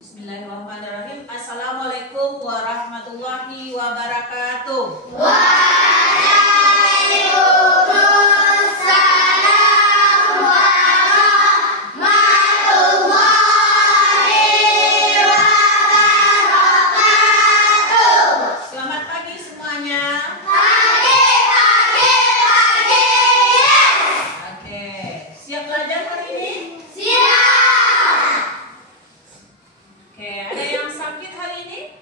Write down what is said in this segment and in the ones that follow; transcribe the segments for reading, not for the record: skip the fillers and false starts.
Bismillahirrahmanirrahim. Assalamualaikum warahmatullahi wabarakatuh. Waalaikumsalam warahmatullahi wabarakatuh. Selamat pagi semuanya. Pagi. Oke, siap belajar hari ini? Siap. Oke, ada yang sakit hari ini?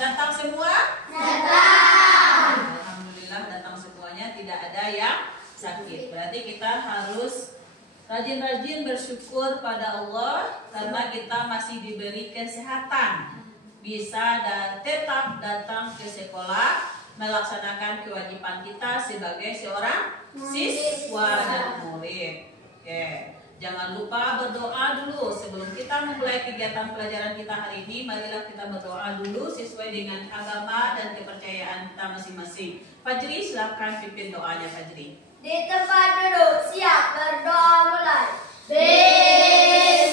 Datang semua? Datang. Alhamdulillah datang semuanya, tidak ada yang sakit. Berarti kita harus rajin-rajin bersyukur pada Allah karena kita masih diberi kesehatan. Bisa dan tetap datang ke sekolah melaksanakan kewajiban kita sebagai seorang siswa dan murid. Oke. Jangan lupa berdoa dulu sebelum kita memulai kegiatan pelajaran kita hari ini. Marilah kita berdoa dulu sesuai dengan agama dan kepercayaan kita masing-masing. Fajri, silakan pimpin doanya Fajri. Di tempat duduk, siap, berdoa mulai. Bismillahirrahmanirrahim.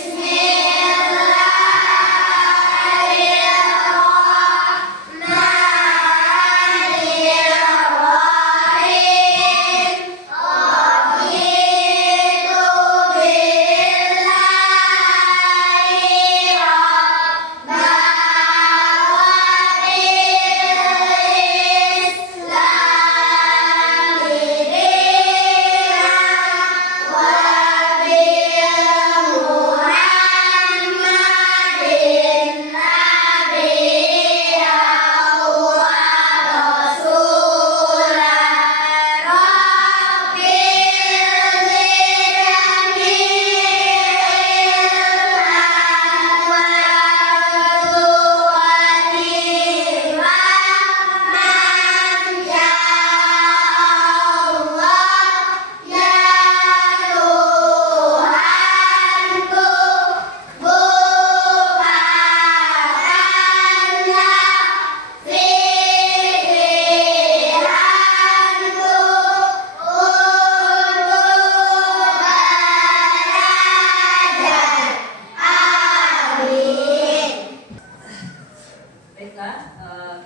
Baiklah,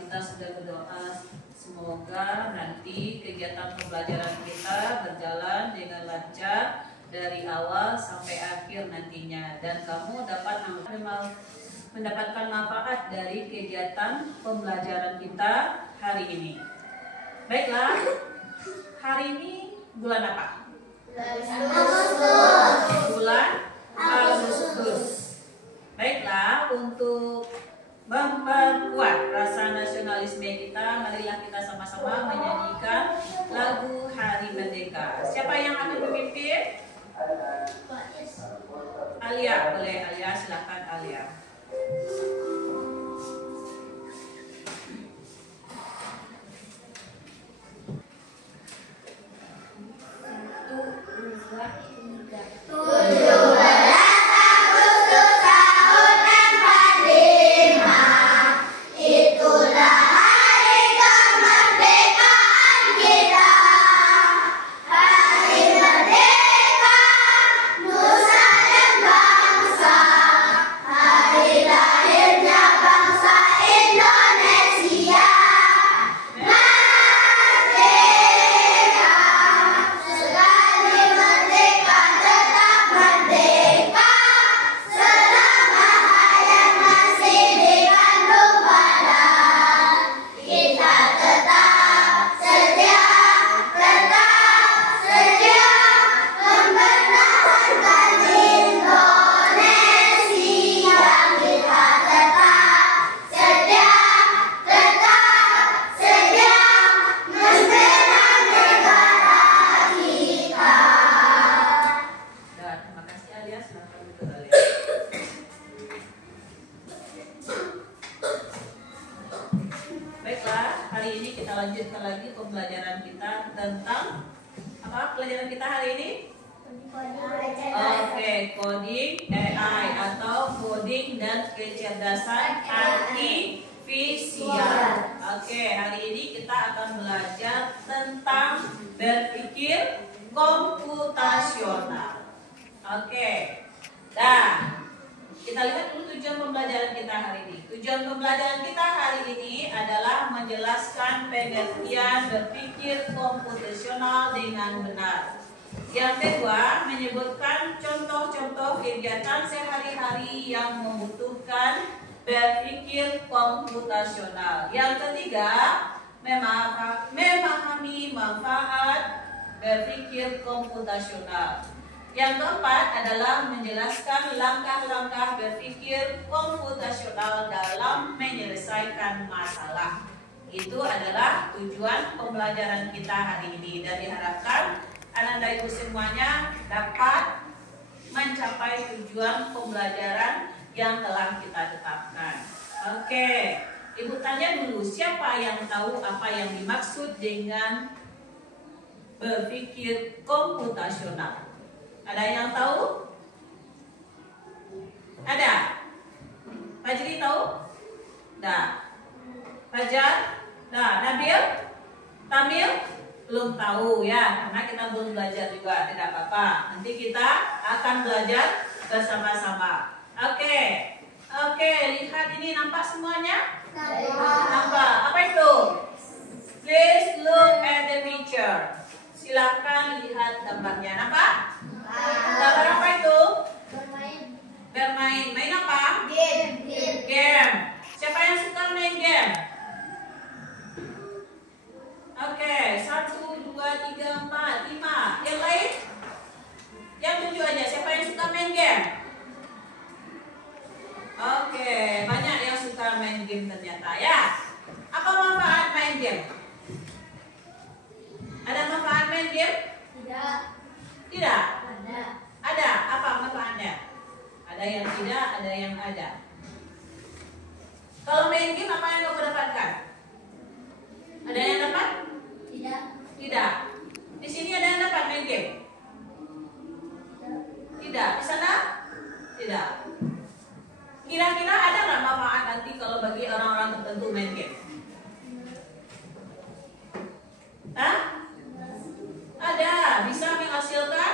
kita sudah berdoa semoga nanti kegiatan pembelajaran kita berjalan dengan lancar dari awal sampai akhir nantinya dan kamu dapat mendapatkan manfaat dari kegiatan pembelajaran kita hari ini. Baiklah, hari ini bulan apa? Bulan Agustus. Baiklah, untuk memperkuat rasa nasionalisme kita, marilah kita sama-sama menyanyikan lagu Hari Merdeka. Siapa yang akan memimpin? Alia, boleh Alia, silakan Alia. Itulah hari kemerdekaan kita. Hari merdeka, nusa dan bangsa. Hari lahirnya bangsa Indonesia. Merdeka, sekali merdeka tetap merdeka. Selama hayat masih dikandung badan, kita tetap setia mempertahankan Indonesia. Kita tetap setia membela negara kita. Dan terima kasih Alia, silakan duduk Alia. Baiklah, hari ini kita lanjutkan lagi pembelajaran kita tentang apa pelajaran kita hari ini? Oke, coding AI atau coding dan kecerdasan artifisial. Oke, hari ini kita akan belajar tentang berpikir komputasional. Oke. Nah, pembelajaran kita hari ini? Tujuan pembelajaran kita hari ini adalah menjelaskan pengertian berpikir komputasional dengan benar. Yang kedua, menyebutkan contoh-contoh kegiatan sehari-hari yang membutuhkan berpikir komputasional. Yang ketiga, memahami manfaat berpikir komputasional. Yang keempat adalah menjelaskan langkah-langkah berpikir komputasional dalam menyelesaikan masalah. Itu adalah tujuan pembelajaran kita hari ini dan diharapkan Ananda Ibu semuanya dapat mencapai tujuan pembelajaran yang telah kita tetapkan. Oke, Ibu tanya dulu, siapa yang tahu apa yang dimaksud dengan berpikir komputasional? Ada yang tahu? Ada? Fajri tahu? Dah. Fajar? Dah. Nabil? Tamil? Belum tahu ya, karena kita belum belajar juga. Tidak apa-apa. Nanti kita akan belajar bersama-sama. Oke. Oke, lihat ini, nampak semuanya? Nampak. Apa itu? Please look at the picture. Silakan lihat gambarnya. Nampak? Gambar apa itu? Bermain. Main apa? Game. Siapa yang suka main game? Oke, 1, 2, 3, 4, 5. Yang lain? Yang 7 aja. Siapa yang suka main game? Oke, banyak yang suka main game ternyata ya. Apa manfaat main game? Ada manfaat main game? Tidak. Ada. Apa manfaatnya? Ada yang tidak, ada yang ada. Kalau main game apa yang kamu dapatkan? Ada yang dapat? Tidak. Di sini ada yang dapat main game? Tidak. Di sana? Tidak. Kira-kira ada nggak manfaat nanti kalau bagi orang-orang tertentu main game? Hah? Ada. Bisa menghasilkan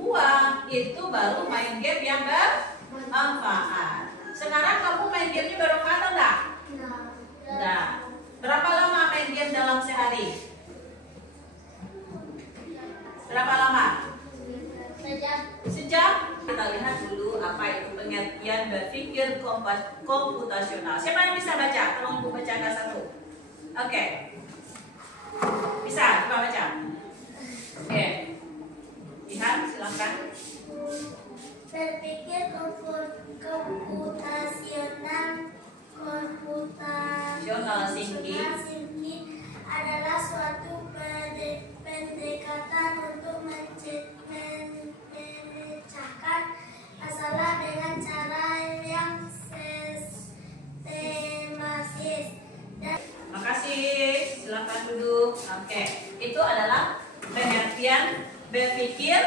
uang. Itu baru main game yang bermanfaat. Sekarang kamu main gamenya bermanfaat atau enggak? Enggak. Berapa lama main game dalam sehari? Berapa lama? Sejam. Kita lihat dulu apa itu pengertian berpikir komputasional. Siapa yang bisa baca? Tolong Ibu bacakan satu. Oke. Bisa, coba baca. Oke. Lihat, silakan. Berpikir komputasional thinking adalah suatu pendekatan untuk memecahkan masalah dengan cara yang sistematis. Makasih, silakan duduk. Oke, itu adalah pengertian berpikir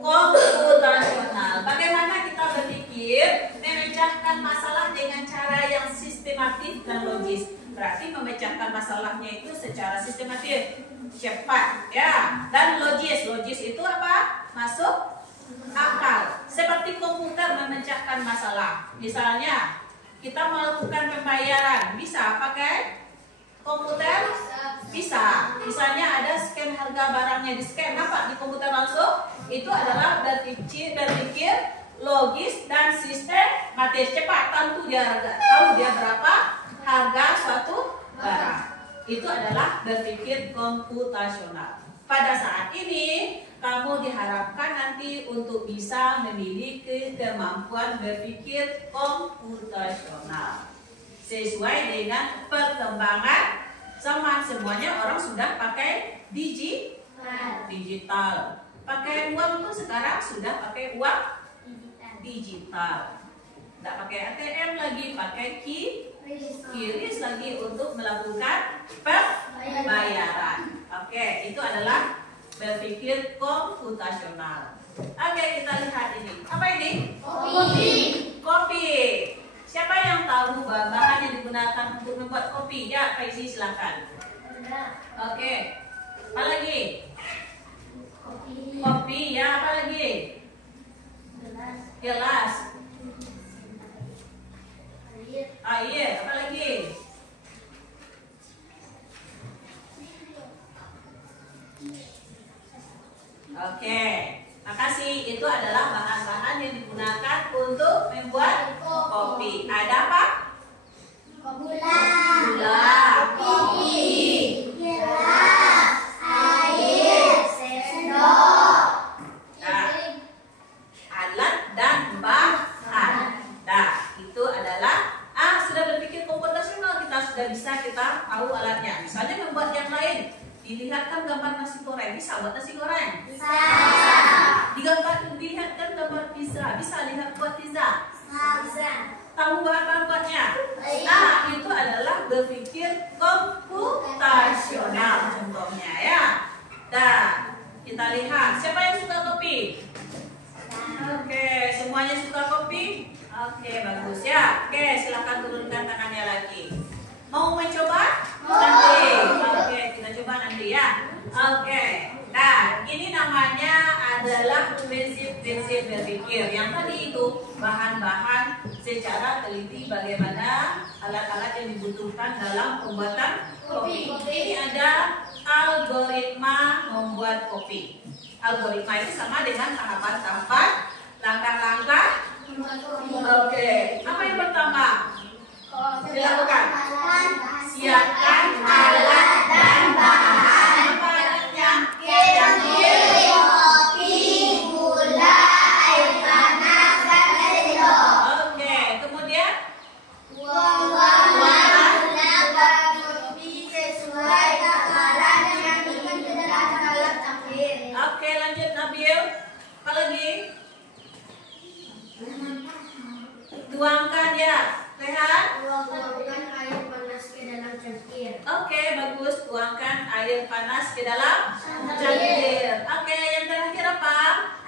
komputasional. Bagaimana kita berpikir memecahkan masalah dengan cara yang sistematis dan logis. Berarti memecahkan masalahnya itu secara sistematis, cepat, ya, dan logis. Logis itu apa? Masuk akal. Seperti komputer memecahkan masalah. Misalnya kita melakukan pembayaran, bisa pakai komputer? Bisa. Misalnya ada scan harga barangnya di scan, apa di komputer langsung? Itu adalah berpikir logis dan sistematis, cepat, tentu dia tahu dia berapa harga suatu barang. Itu adalah berpikir komputasional. Pada saat ini kamu diharapkan nanti untuk bisa memiliki kemampuan berpikir komputasional sesuai dengan perkembangan zaman. Semuanya orang sudah pakai digital. Pakai uang itu sekarang sudah pakai uang digital. Tidak pakai ATM lagi, pakai QRIS lagi untuk melakukan pembayaran. Oke, itu adalah berpikir komputasional. Oke, kita lihat ini. Apa ini? Kopi. Siapa yang tahu bahan yang digunakan untuk membuat kopi? Ya, Faizi silakan. Oke. Apa lagi? Kopi, ya, apa lagi? Gelas. Dilihatkan gambar nasi goreng, bisa buat nasi goreng? Bisa. Dilihatkan gambar pizza, bisa lihat buat pizza? Bisa. Tahu bahan buatnya? Iya. Nah, itu adalah berpikir komputasional contohnya ya. Dan kita lihat siapa yang suka kopi? Oke, semuanya suka kopi? Oke, bagus ya. Oke, silakan turunkan tangannya lagi. Mau mencoba? Nanti. Oke, kita coba nanti ya. Oke. Nah, ini namanya adalah prinsip-prinsip berpikir. Yang tadi itu bahan-bahan secara teliti bagaimana alat-alat yang dibutuhkan dalam pembuatan kopi. Ini ada algoritma membuat kopi. Algoritma itu sama dengan tahapan-tahapan, langkah-langkah. Oke, apa yang pertama? Dilakukan. Siapkan alat dan bahan. Apa alatnya? Kemudian kopi, gula, air panas, dan sendok. Oke, kemudian Tuangkan gula kopi sesuai takaran yang ingin dalam alat akhir. oke, lanjut Nabil. Apa lagi? Tuangkan ya, Rehan. Tuangkan air panas ke dalam cangkir. Oke, bagus. Tuangkan air panas ke dalam cangkir. Oke, yang terakhir apa?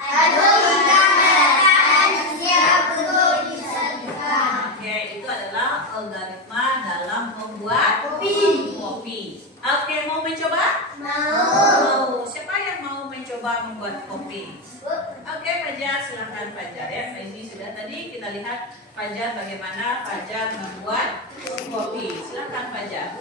Adukkan bahan siap untuk disajikan. Oke, itu adalah algoritma dalam membuat kopi. Oke, mau mencoba? Mau. Siapa yang mau mencoba membuat kopi? Oke, Fajar, silakan Fajar ya. Ini sudah tadi kita lihat Fajar bagaimana Fajar membuat kopi. Silakan Fajar.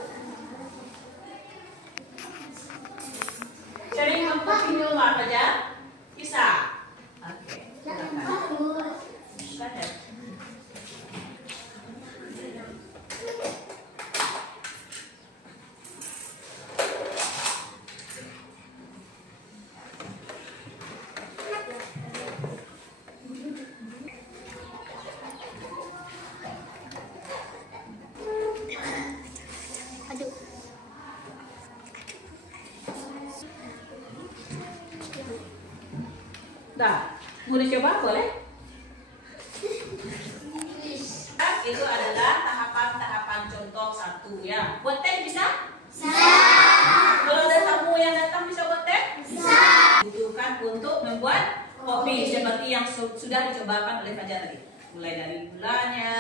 Sering mengkopi di rumah Fajar? Bisa. Oke, silakan. Fajar. Nah, mau dicoba boleh? Itu adalah tahapan-tahapan contoh 1 ya. Buat teh bisa? Kalau ada tamu yang datang bisa buat teh? Butuhkan untuk membuat kopi seperti yang sudah dicobakan oleh Fajar tadi. Mulai dari gulanya,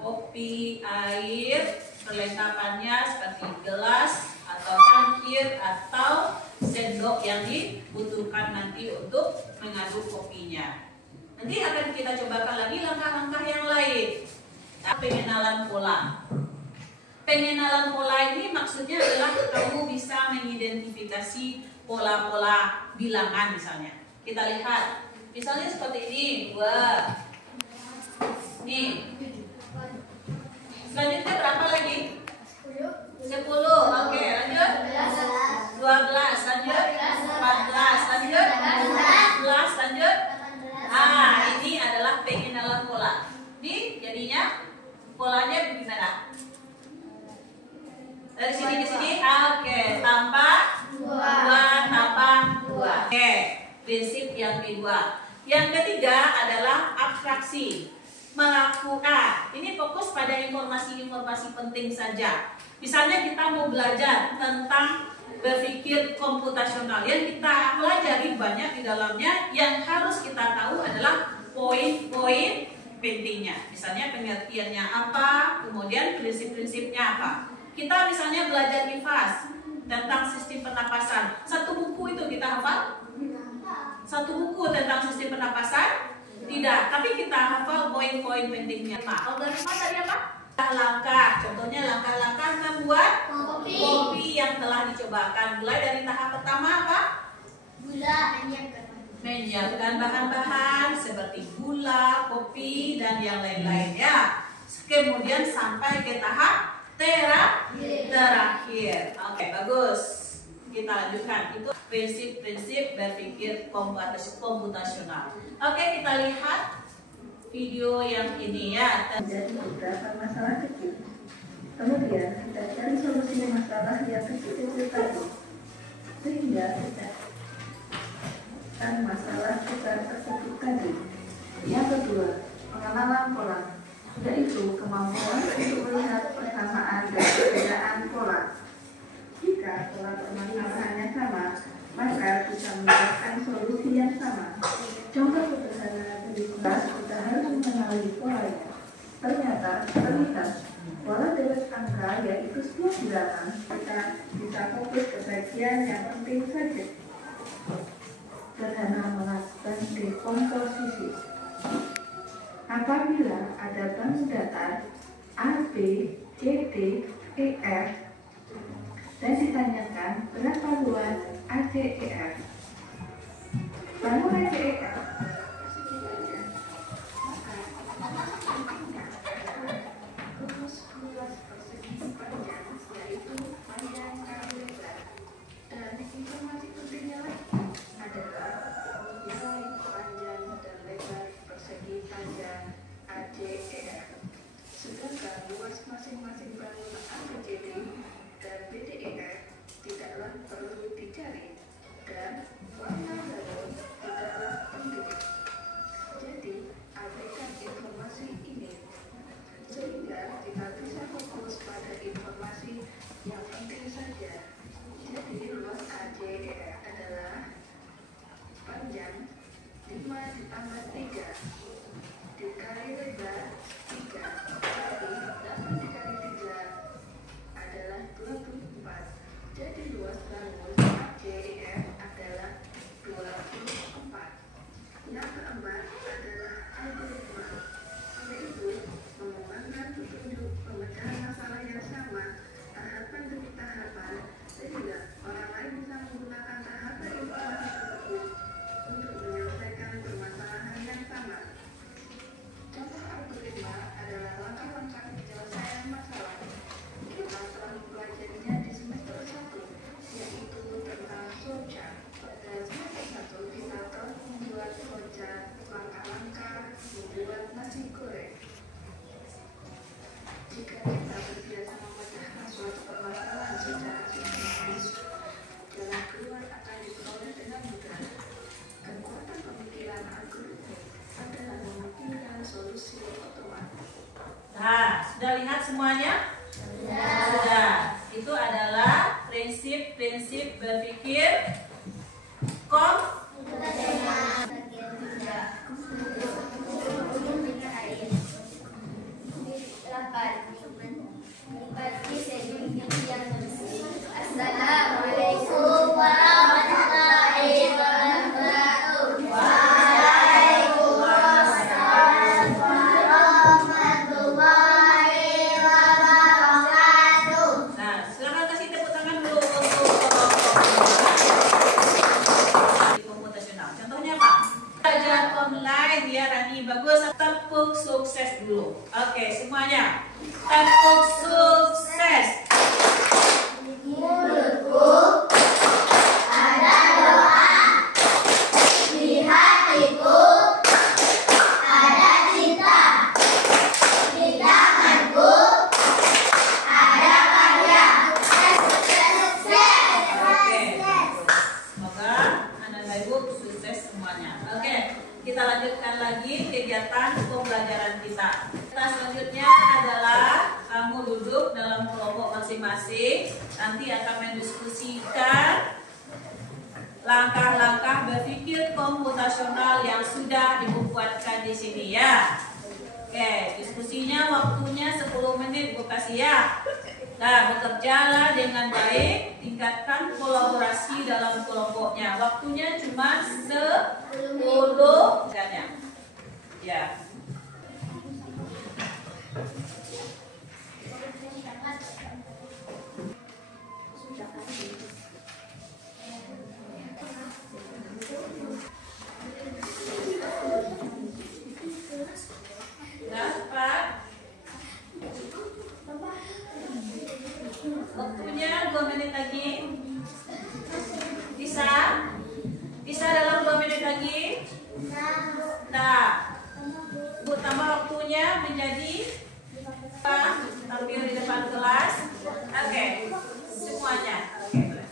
kopi, air, perlengkapannya seperti gelas atau cangkir atau sendok yang dibutuhkan nanti untuk mengaduk kopinya. Nanti akan kita cobakan lagi langkah-langkah yang lain. Pengenalan pola. Pengenalan pola ini maksudnya adalah kamu bisa mengidentifikasi pola-pola bilangan misalnya. Kita lihat, misalnya seperti ini, 2. Nih. Selanjutnya berapa lagi? 10. Oke, lanjut. 12, lanjut. 14, lanjut. 16, lanjut. Ini adalah pengenalan pola. Ini jadinya polanya gimana? Dari sini ke sini. Oke, tambah 2 tambah 2. Oke, prinsip yang kedua. Yang ketiga adalah abstraksi. Melakukan. Ini fokus pada informasi-informasi penting saja. Misalnya kita mau belajar tentang berpikir komputasional. Yang kita pelajari banyak di dalamnya. Yang harus kita tahu adalah poin-poin pentingnya. Misalnya pengertiannya apa, kemudian prinsip-prinsipnya apa. Kita misalnya belajar IFAS tentang sistem pernapasan. Satu buku itu kita hafal? Satu buku tentang sistem pernapasan? Tidak, tapi kita hafal poin-poin pentingnya. Algoritma tadi apa? Langkah, contohnya langkah-langkah membuat kopi yang telah dicobakan. Mulai dari tahap pertama apa? Gula, Menyiapkan bahan-bahan seperti gula, kopi, dan yang lain-lain ya. Kemudian sampai ke tahap terakhir. Oke, bagus. Kita lanjutkan. Itu prinsip-prinsip berpikir komputasional. Oke, kita lihat video yang ini ya. Menjadi beberapa masalah kecil. Kemudian kita cari solusi masalah yang kecil-kecil tadi. sehingga tidak masalah tukar tersebut tadi. Yang kedua, pengenalan pola. Sudah itu kemampuan untuk melihat persamaan dan perbedaan pola. Jika pola permasalahannya sama, maka bisa mendapatkan solusi yang sama. Contoh sederhana berikut, kita harus mengenali polanya. Ternyata terlihat pola deret angka yaitu sebuah bilangan. Kita bisa fokus ke bagian yang penting saja. Sederhana melakukan dekomposisi. Apabila ada bangun datar A, B, C, D, E, F dan ditanyakan berapa luas A, C, E, F, lalu A, C, E, F luas persegi panjang yaitu panjang kali lebar, dan informasi pentingnya lagi adalah nilai panjang dan lebar persegi panjang ACEF. Sedangkan luas masing-masing bangunan ABCD dan BDEF tidaklah perlu dicari, dan warna bangun tidaklah penting. Jadi abaikan informasi ini sehingga kita bisa fokus pada informasi yang penting saja. Jadi luas ACEF adalah panjang 5 ditambah 3 dikali lebar 3, jadi 8 dikali 3 adalah 24. Jadi luas bangun ACEF adalah 24. Yang keempat adalah algoritma, yaitu mengembangkan petunjuk pemecahan masalah yang sama tahapan demi tahapan sehingga orang lain bisa menggunakan tahapan informasi tersebut untuk menyelesaikan permasalahan yang sama. Contoh algoritma adalah langkah-langkah penyelesaian masalah. Kita telah mempelajarinya di semester 1, yaitu tentang flowchart. Pada semester 1 kita telah membuat flowchart langkah-langkah membuat nasi goreng. Jika kita terbiasa memecahkan suatu permasalahan secara sistematis, jalan keluar akan diperoleh dengan mudah. Kekuatan pemikiran algoritmik adalah memungkinkan solusi otomatis. Nah, sudah lihat semuanya? Sudah. Itu adalah prinsip-prinsip berpikir Assalamualaikum warahmatullahi wabarakatuh. Waalaikumsalam warahmatullahi wabarakatuh. Nah, silakan kasih tepuk tangan dulu untuk komputasional. Contohnya apa? Belajar online ya Rani, bagus. Tepuk sukses dulu. Oke, semuanya. Tepuk sukses. Mulutku ada doa, di hatiku ada cinta, di tanganku ada karya. Sukses. Oke. Semoga anak ibu sukses semuanya. Oke, kita lanjutkan lagi kegiatan pembelajaran kita. Kita selanjutnya adalah kamu duduk dalam kelompok masing-masing. Nanti akan mendiskusikan langkah-langkah berpikir komputasional yang sudah dibuatkan di sini ya. Oke, diskusinya waktunya 10 menit Bu kasih ya. Nah, bekerjalah dengan baik, tingkatkan kolaborasi dalam kelompoknya. Waktunya cuma 10 misalnya. Ya. Dapat. Waktunya 2 menit lagi. Bisa? Bisa dalam 2 menit lagi? Nah, Bu tambah waktunya menjadi tampil di depan kelas. Oke, semuanya. Oke, boleh.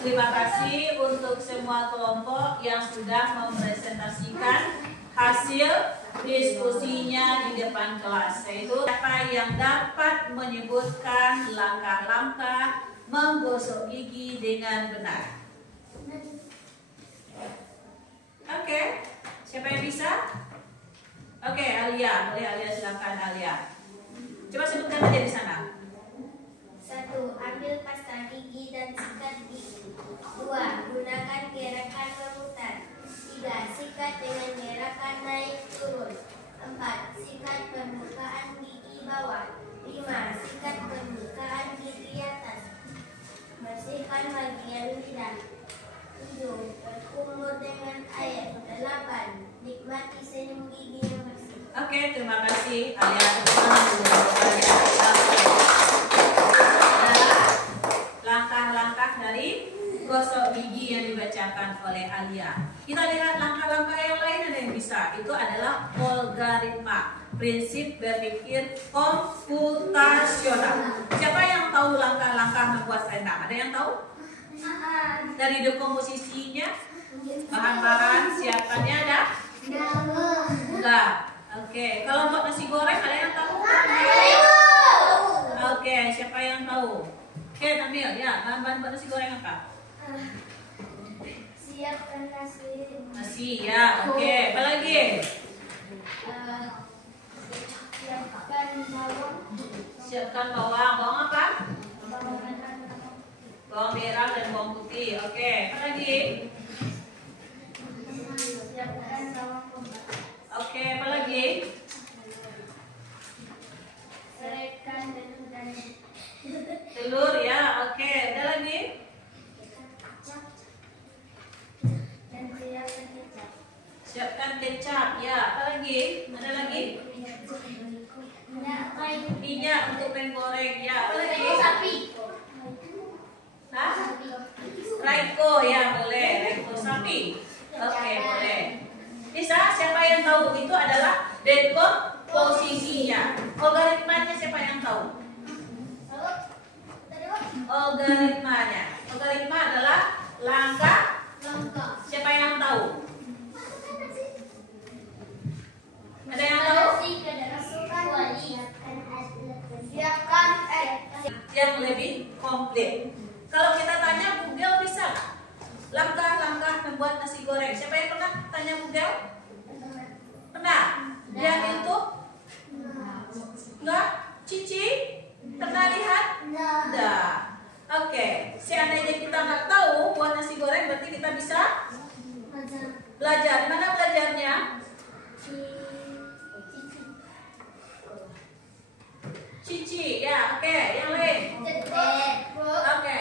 terima kasih untuk semua kelompok yang sudah mempresentasikan hasil diskusinya di depan kelas. Yaitu siapa yang dapat menyebutkan langkah-langkah menggosok gigi dengan benar. Oke, siapa yang bisa? Oke, Alia, boleh Alia, silakan Alia. Coba sebutkan aja di sana. 1. Ambil pasta gigi dan sikat gigi. 2. Gunakan gerakan memutar. 3. Sikat dengan gerakan naik turun. 4. Sikat permukaan gigi bawah. 5. Sikat permukaan gigi atas. Bersihkan bagian lidah. 7. Berkumur dengan air. 8. Nikmati senyum gigi yang bersih. Oke, terima kasih Alia. Langkah-langkah dari gosok gigi yang dibacakan oleh Alia. Kita lihat langkah-langkah yang lain ada yang bisa. Itu adalah algoritma, prinsip berpikir komputasional. Siapa yang tahu langkah-langkah membuat rendang? Ada yang tahu? Dari dekomposisinya, bahan-bahan siapannya ada? Enggak. Oke, kalau buat nasi goreng ada yang tahu? Oke, siapa yang tahu? Oke, Tamil, ya, bahan-bahan buat nasi goreng apa? Siapkan nasi. Nasi, ya, oke. Apa lagi? Siapkan bawang. Siapkan bawang. Bawang apa? Bawang merah. Bawang merah dan bawang putih. Oke, apa lagi? Siapkan bawang bombay. Oke, apa lagi? Serehkan telur dan Telur, ya, oke. Ada lagi? dan siapkan kecap. Siapkan kecap, ya. Apa lagi? Ada lagi? Minyak untuk menggoreng, ya. Apa lagi? Sapi. Hah? Raiko, ya, boleh. Raiko sapi. Oke, boleh. Bisa, siapa yang tahu? Itu adalah dekomposisinya. Algoritmanya siapa yang tahu? Algoritmanya. Algoritma adalah langkah. Siapa yang tahu? Ada yang tahu? Yang lebih komplit. Kalau kita tanya Google bisa nggak? Langkah-langkah membuat nasi goreng. Siapa yang pernah tanya Google? Pernah? Yang itu? Enggak? Cici? Pernah lihat? Enggak. Oke, seandainya kita nggak tahu buat nasi goreng, berarti kita bisa belajar. Di mana belajarnya? Cici, ya, oke. Yang lain? Oke.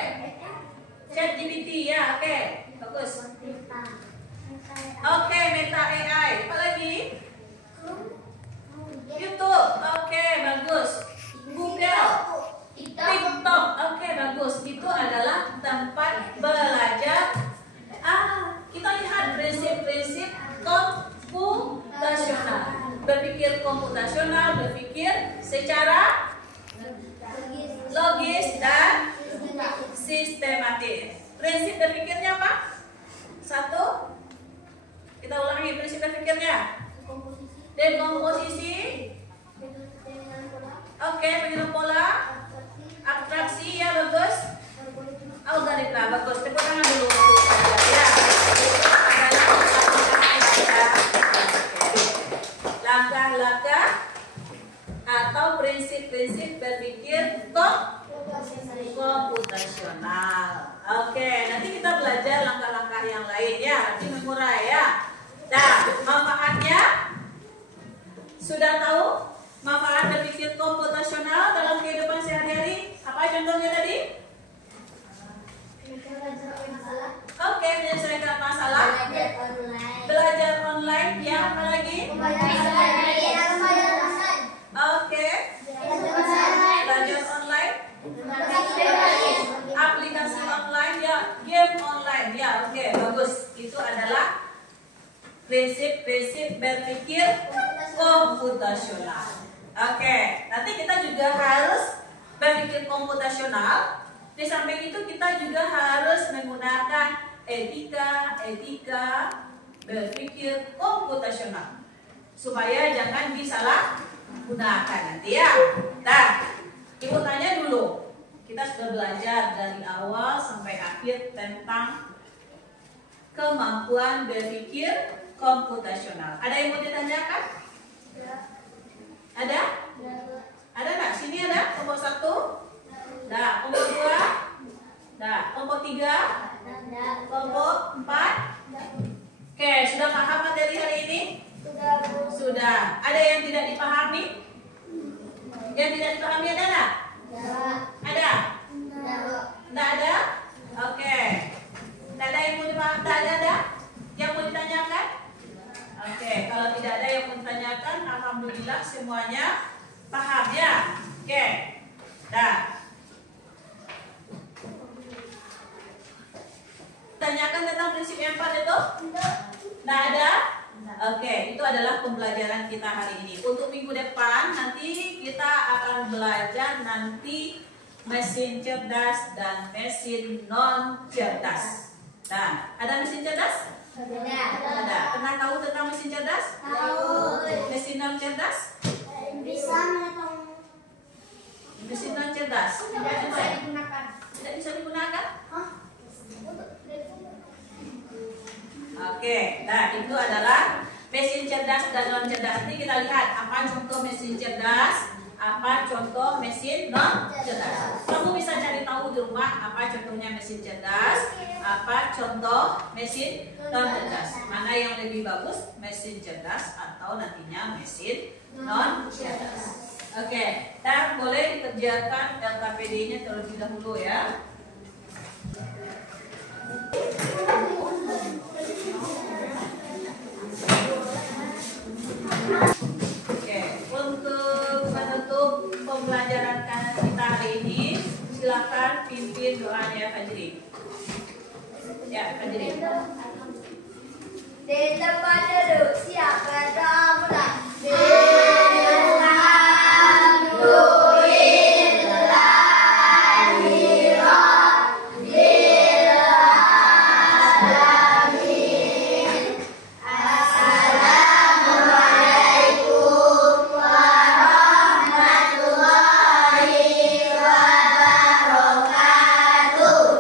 ChatGPT, ya, oke. Bagus. Oke, Meta AI. Apa lagi? YouTube, oke, bagus. Google, TikTok, oke, bagus. Itu adalah tempat belajar. Kita lihat prinsip-prinsip komputasional. Berpikir komputasional, berpikir secara logis dan sistematis. Prinsip berpikirnya apa? 1. Kita ulangi prinsip berpikirnya. Dekomposisi. Oke, pengirim pola. Abstraksi, ya, bagus. Algoritma, bagus. Tepuk tangan dulu. Ya. Langkah-langkah atau prinsip-prinsip berpikir komputasional. Oke, nanti kita belajar langkah-langkah yang lain, ya. Nanti mengurai, ya. Nah, manfaatnya sudah tahu? Manfaat berpikir komputasional dalam kehidupan sehari-hari. Apa contohnya tadi? Oke, menyelesaikan masalah. Belajar online, ya. Apa lagi? Oke. Belajar online. Aplikasi online, ya. Game online, ya. Oke, bagus. Itu adalah prinsip-prinsip berpikir komputasional. Oke, nanti kita juga harus berpikir komputasional. Di samping itu kita juga harus menggunakan etika berpikir komputasional supaya jangan disalahgunakan nanti ya. Nah, ibu tanya dulu, kita sudah belajar dari awal sampai akhir tentang kemampuan berpikir komputasional. Ada yang mau ditanyakan? Ada? Ada nggak? Sini ada kelompok 1? Nah, kelompok 2? Nah, kelompok 3? Kelompok 4? Oke, sudah paham materi hari ini? Sudah. Ada yang tidak dipahami? Yang tidak dipahami ada nggak? Ada? Nggak ada? Oke. Nggak ada yang mau dipahami? Nggak ada? Yang mau ditanyakan? Oke, kalau tidak ada yang mau ditanyakan, alhamdulillah semuanya paham ya. Oke. Nah, tanyakan tentang prinsip yang 4 itu? Nggak ada? Oke, itu adalah pembelajaran kita hari ini. Untuk minggu depan nanti kita akan belajar nanti mesin cerdas dan mesin non cerdas. Nah, ada mesin cerdas? Ada. Pernah tahu tentang mesin cerdas? Tahu. Mesin non cerdas? Bisa mengetahui. Mesin non cerdas? Tidak bisa digunakan. Tidak bisa digunakan? Hah? Oke, nah itu adalah mesin cerdas dan non cerdas. Nanti kita lihat apa contoh mesin cerdas, apa contoh mesin non cerdas. Kamu bisa cari tahu di rumah apa contohnya mesin cerdas, apa contoh mesin non cerdas. Mana yang lebih bagus, mesin cerdas atau nantinya mesin non cerdas. Oke, dan boleh dikerjakan LKPD-nya terlebih dahulu ya. Oke, untuk menutup pembelajaran kita hari ini, silakan pimpin doanya Fajri. Ya, Fajri. Di tempat duduk siapa mulai?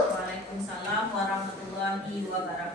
Waalaikumsalam warahmatullahi wabarakatuh.